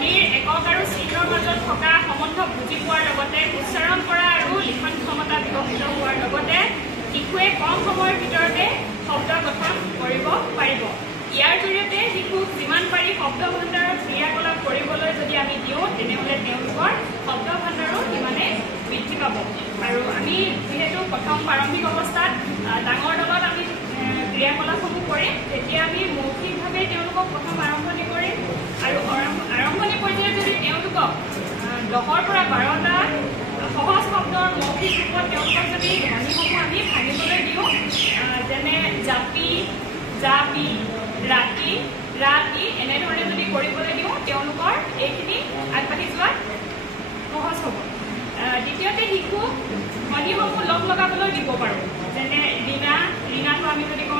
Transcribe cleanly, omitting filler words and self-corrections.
ধ্বনিৰ একক আৰু চিহ্নৰ মাজত থকা সম্বন্ধ বুজি পোৱাৰ লগতে উচ্চাৰণ কৰা আৰু লিখন ক্ষমতা বিকশিত হোৱাৰ লগতে শিশুৱে কম সময়ৰ ভিতৰতে শব্দ গঠন কৰিব পাৰিব। ইয়াৰ জৰিয়তে শিশুক যিমান পাৰি শব্দ ভাণ্ডাৰৰ ক্ৰিয়াকলাপ কৰিবলৈ যদি আমি দিওঁ তেনেহ'লে তেওঁলোকৰ শব্দ ভাণ্ডাৰো সিমানে বৃদ্ধি পাব। আৰু আমি যিহেতু প্ৰথম প্ৰাৰম্ভিক অৱস্থাত ডাঙৰ দলত আমি ক্ৰিয়াকলাপসমূহ কৰিম, তেতিয়া আমি মৌখিকভাৱে তেওঁলোকক প্ৰথম আৰম্ভণি কৰিম আৰু আৰম্ভণি পৰ্যায়ত যদি তেওঁলোকক 10ৰ পৰা 12টা সহজ শব্দৰ মৌখিক ৰূপত তেওঁলোকক যদি ধ্বনিসমূহ আমি ভাঙিবলৈ দিওঁ, যেনে জাপি, জাপি, ৰাতি, ৰাতি এনেধৰণে যদি কৰিবলৈ দিওঁ তেওঁলোকৰ এইখিনি আগবাঢ়ি যোৱাত সহজ হ'ব। দ্বিতীয়তে শিশুক ধ্বনিসমূহ লগ লগাবলৈ দিব পাৰোঁ, যেনে ৰীণা, ৰীণাটো আমি যদি কওঁ